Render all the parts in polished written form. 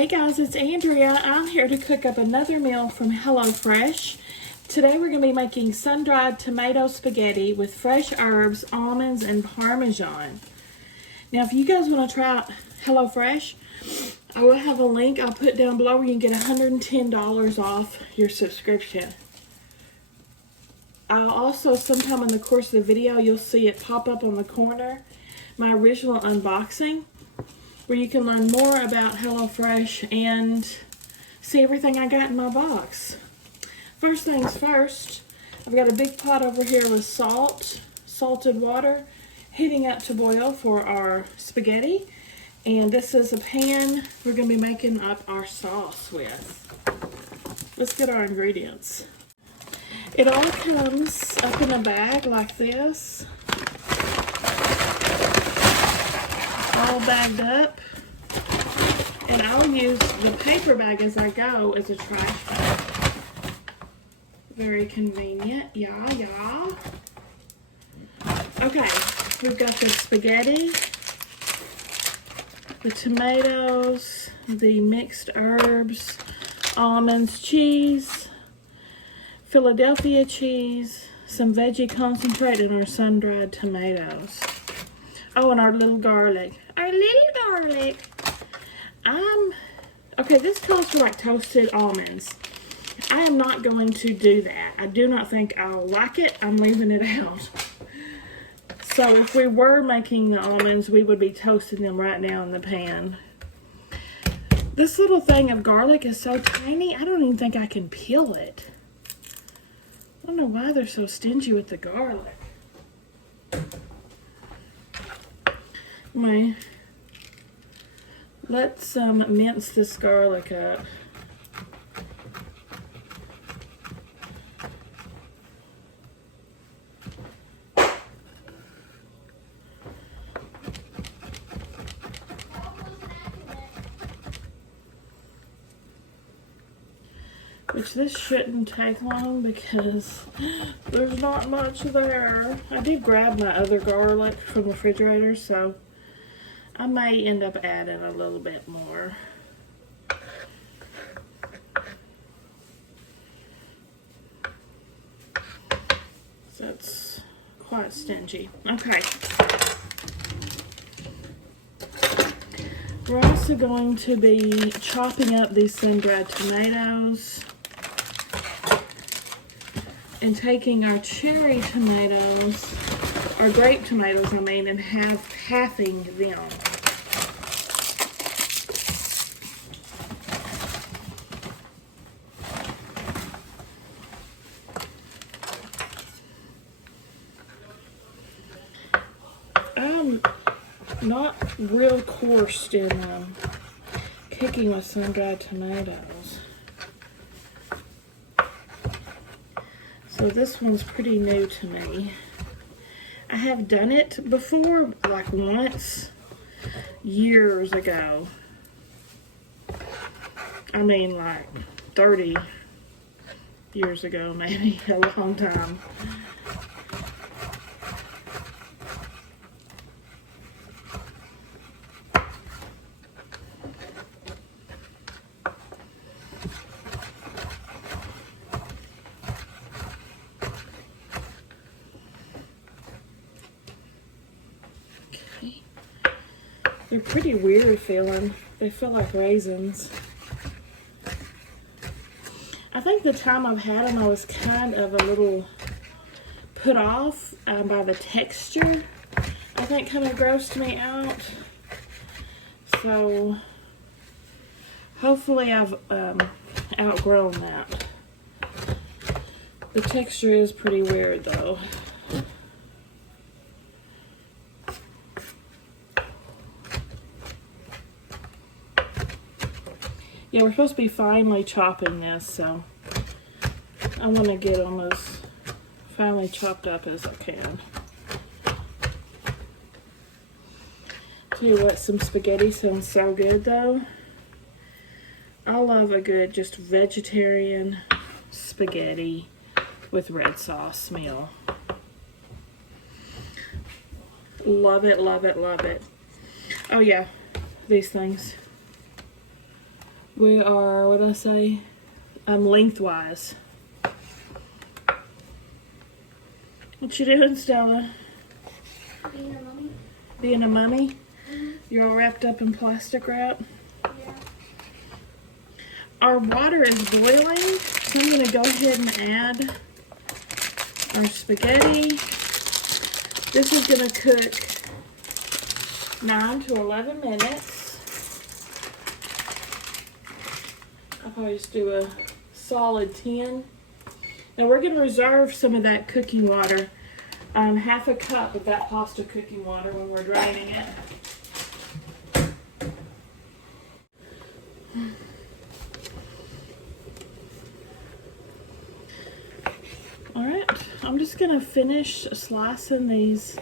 Hey guys, it's Andrea. I'm here to cook up another meal from HelloFresh. Today we're going to be making sun-dried tomato spaghetti with fresh herbs, almonds, and Parmesan. Now if you guys want to try out HelloFresh, I will have a link I'll put down below where you can get $110 off your subscription. I'll also, sometime in the course of the video, you'll see it pop up on the corner, my original unboxing, where you can learn more about HelloFresh and see everything I got in my box. First things first, I've got a big pot over here with salted water, heating up to boil for our spaghetti. And this is a pan we're going to be making up our sauce with. Let's get our ingredients. It all comes up in a bag like this, all bagged up, and I'll use the paper bag as I go as a trash bag. Very convenient, yeah. Okay, we've got the spaghetti, the tomatoes, the mixed herbs, almonds, cheese, Philadelphia cheese, some veggie concentrate, and our sun-dried tomatoes. Oh, and our little garlic. Okay, this calls for like toasted almonds. I am not going to do that. I do not think I'll like it. I'm leaving it out. So if we were making the almonds, we would be toasting them right now in the pan. This little thing of garlic is so tiny, I don't even think I can peel it. I don't know why they're so stingy with the garlic. Let's mince this garlic up. Which this shouldn't take long because there's not much there. I did grab my other garlic from the refrigerator, so I may end up adding a little bit more. So it's quite stingy. Okay. We're also going to be chopping up these sun-dried tomatoes and taking our cherry tomatoes, or grape tomatoes, and halving them. I'm not real coursed in cooking with sun-dried tomatoes. So this one's pretty new to me. I have done it before, like once, years ago. I mean like 30 years ago, maybe, a long time. They're pretty weird feeling. They feel like raisins. I think the time I've had them, I was kind of a little put off by the texture. I think kind of grossed me out. So hopefully I've outgrown that. The texture is pretty weird though. Yeah, we're supposed to be finely chopping this, so I want to get them as finely chopped up as I can. Tell you what, some spaghetti sounds so good though. I love a good just vegetarian spaghetti with red sauce meal. Love it, love it, love it. Oh yeah, these things. We are, what did I say? Lengthwise. What you doing, Stella? Being a mummy. Being a mummy? Mm-hmm. You're all wrapped up in plastic wrap? Yeah. Our water is boiling, so I'm going to go ahead and add our spaghetti. This is going to cook 9 to 11 minutes. I'll probably just do a solid 10. Now we're going to reserve some of that cooking water, half a cup of that pasta cooking water when we're draining it. Alright, I'm just going to finish slicing these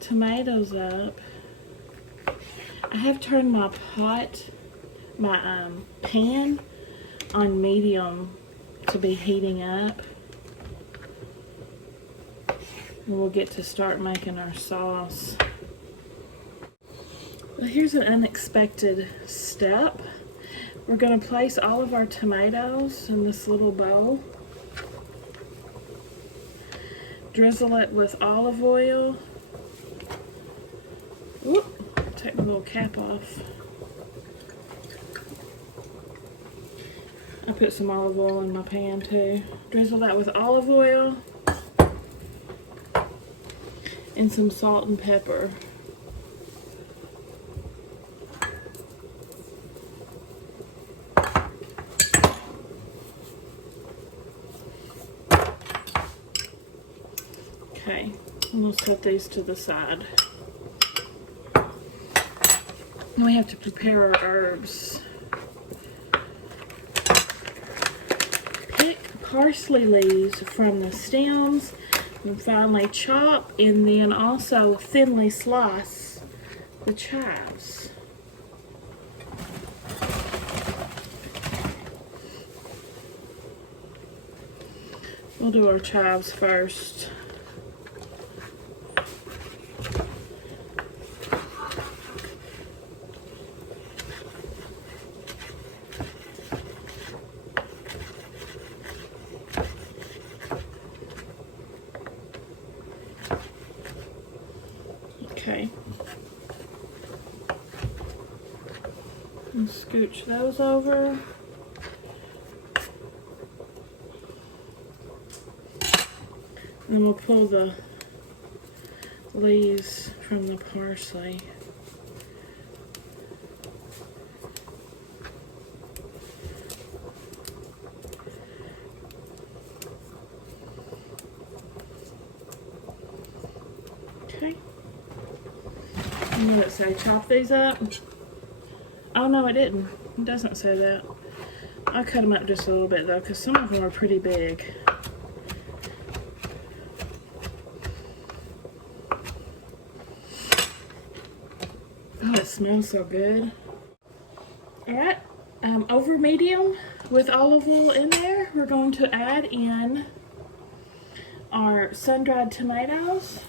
tomatoes up. I have turned my pan on medium to be heating up. And we'll get to start making our sauce. Well, here's an unexpected step. We're going to place all of our tomatoes in this little bowl. Drizzle it with olive oil. Whoop, take the little cap off. I put some olive oil in my pan too. Drizzle that with olive oil and some salt and pepper. Okay, and we'll set these to the side. Now we have to prepare our herbs. Pick parsley leaves from the stems and finely chop, and then also thinly slice the chives. We'll do our chives first. Okay. And scooch those over. And then we'll pull the leaves from the parsley. Okay. And let's say chop these up. Oh no, it didn't. It doesn't say that. I'll cut them up just a little bit though, because some of them are pretty big. Oh, it smells so good. Alright, over medium with olive oil in there, we're going to add in our sun-dried tomatoes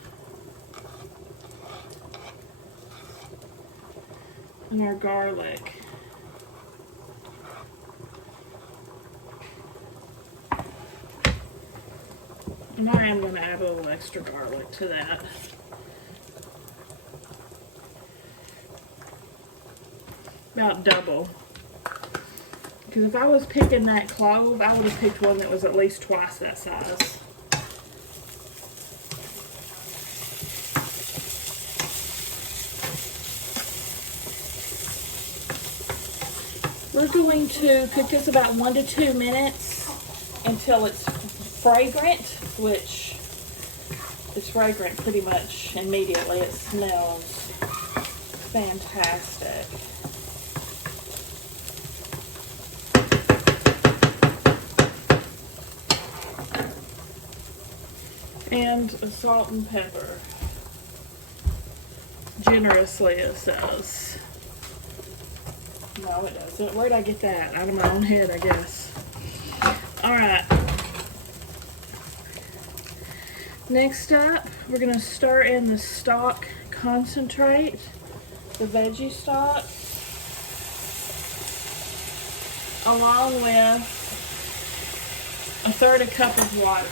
and our garlic. And I am going to add a little extra garlic to that. About double. Because if I was picking that clove, I would have picked one that was at least twice that size. We're going to cook this about 1 to 2 minutes until it's fragrant, which is fragrant pretty much immediately. It smells fantastic. And salt and pepper. Generously, it says. No, it doesn't. Where'd I get that? Out of my own head, I guess. Alright. Next up, we're going to stir in the stock concentrate, the veggie stock. along with a third a cup of water.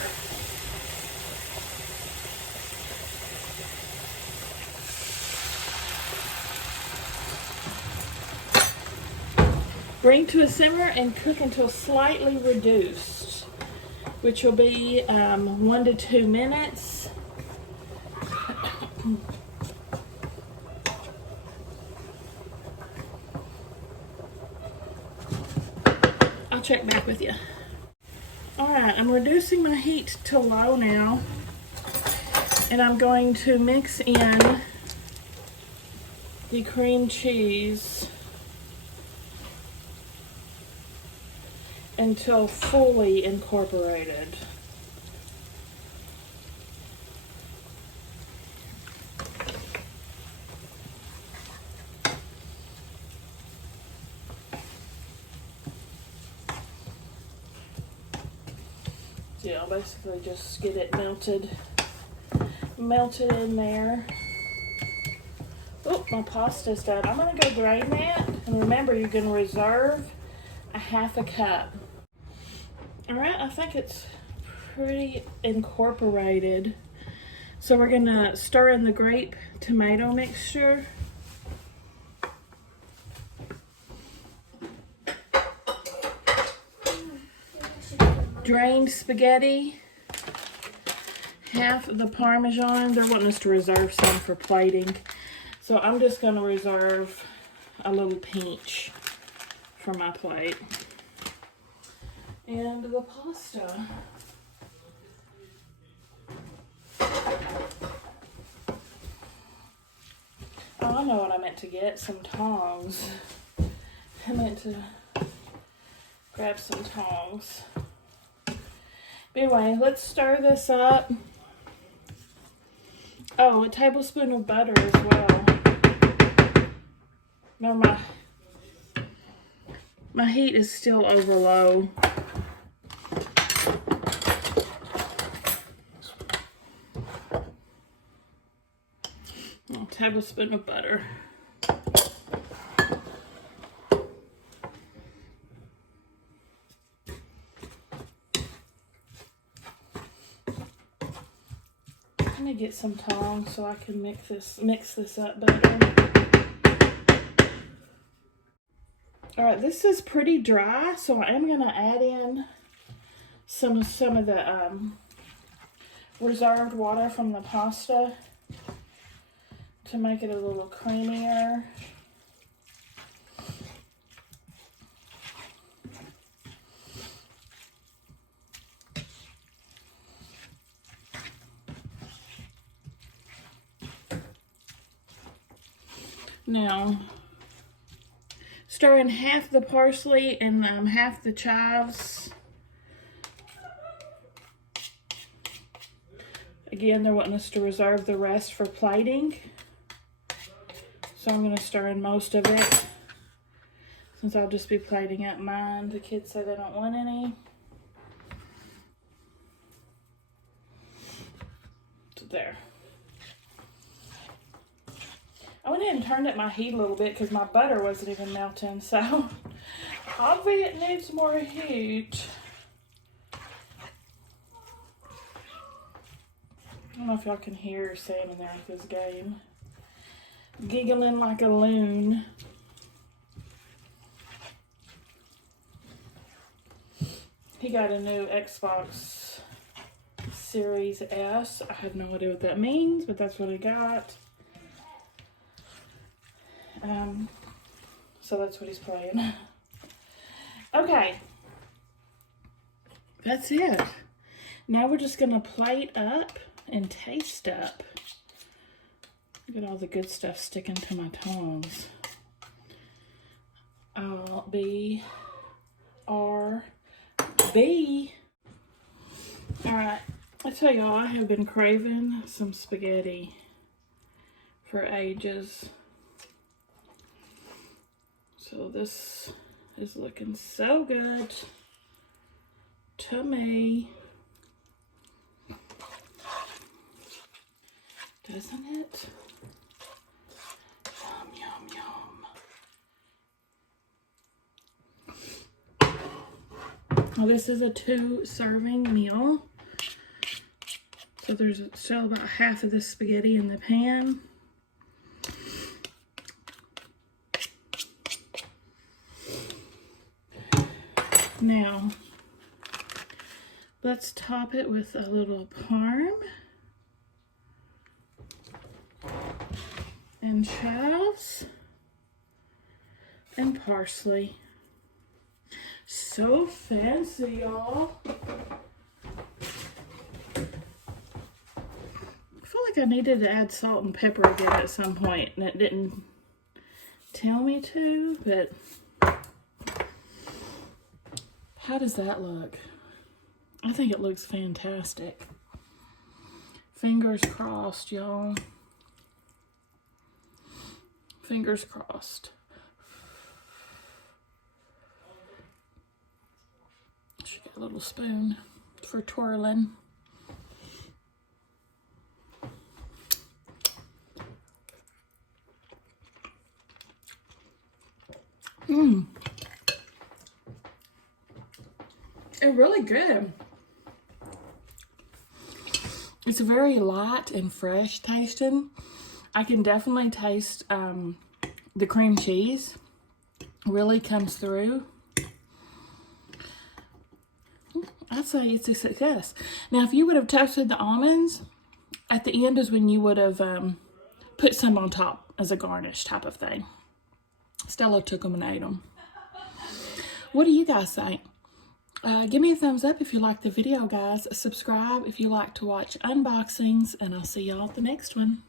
Bring to a simmer and cook until slightly reduced, which will be 1 to 2 minutes. I'll check back with you. Alright, I'm reducing my heat to low now, and I'm going to mix in the cream cheese until fully incorporated. Yeah, I'll basically just get it melted in there. Oh, my pasta's done. I'm gonna go drain that, and remember, you're gonna reserve a half a cup. All right, I think it's pretty incorporated. So we're gonna stir in the grape tomato mixture. Drained spaghetti, half the Parmesan. They're wanting us to reserve some for plating. So I'm just gonna reserve a little pinch for my plate. And the pasta. Oh, I know what I meant to get, some tongs. I meant to grab some tongs. Anyway, let's stir this up. Oh, a tablespoon of butter as well. Remember, my heat is still over low. A tablespoon of butter. Let me get some tongs so I can mix this up better. All right, this is pretty dry, so I am gonna add in some of the reserved water from the pasta to make it a little creamier. Now, stir in half the parsley and half the chives. Again, they're wanting us to reserve the rest for plating. So I'm going to stir in most of it, since I'll just be plating up mine. The kids say they don't want any. So there. I went ahead and turned up my heat a little bit because my butter wasn't even melting. So obviously it needs more heat. I don't know if y'all can hear Sam in there at this game. Giggling like a loon. He got a new Xbox Series S. I have no idea what that means, but that's what he got. So that's what he's playing. Okay. That's it. Now we're just gonna plate up and taste up. Look at all the good stuff sticking to my tongs. B, R, B. All right, I tell y'all, I have been craving some spaghetti for ages. So this is looking so good to me. Doesn't it? Yum, yum, yum. Well, this is a 2-serving meal. So there's still about half of the spaghetti in the pan. Now, let's top it with a little parm and chives and parsley. So fancy, y'all. I feel like I needed to add salt and pepper again at some point, and it didn't tell me to, but how does that look? I think it looks fantastic. Fingers crossed, y'all. Fingers crossed. Should get a little spoon for twirling. It's really good. It's very light and fresh tasting. I can definitely taste the cream cheese really comes through. I'd say it's a success. Now, if you would have toasted the almonds, at the end is when you would have put some on top as a garnish type of thing. Stella took them and ate them. What do you guys think? Give me a thumbs up if you like the video, guys. Subscribe if you like to watch unboxings, and I'll see y'all at the next one.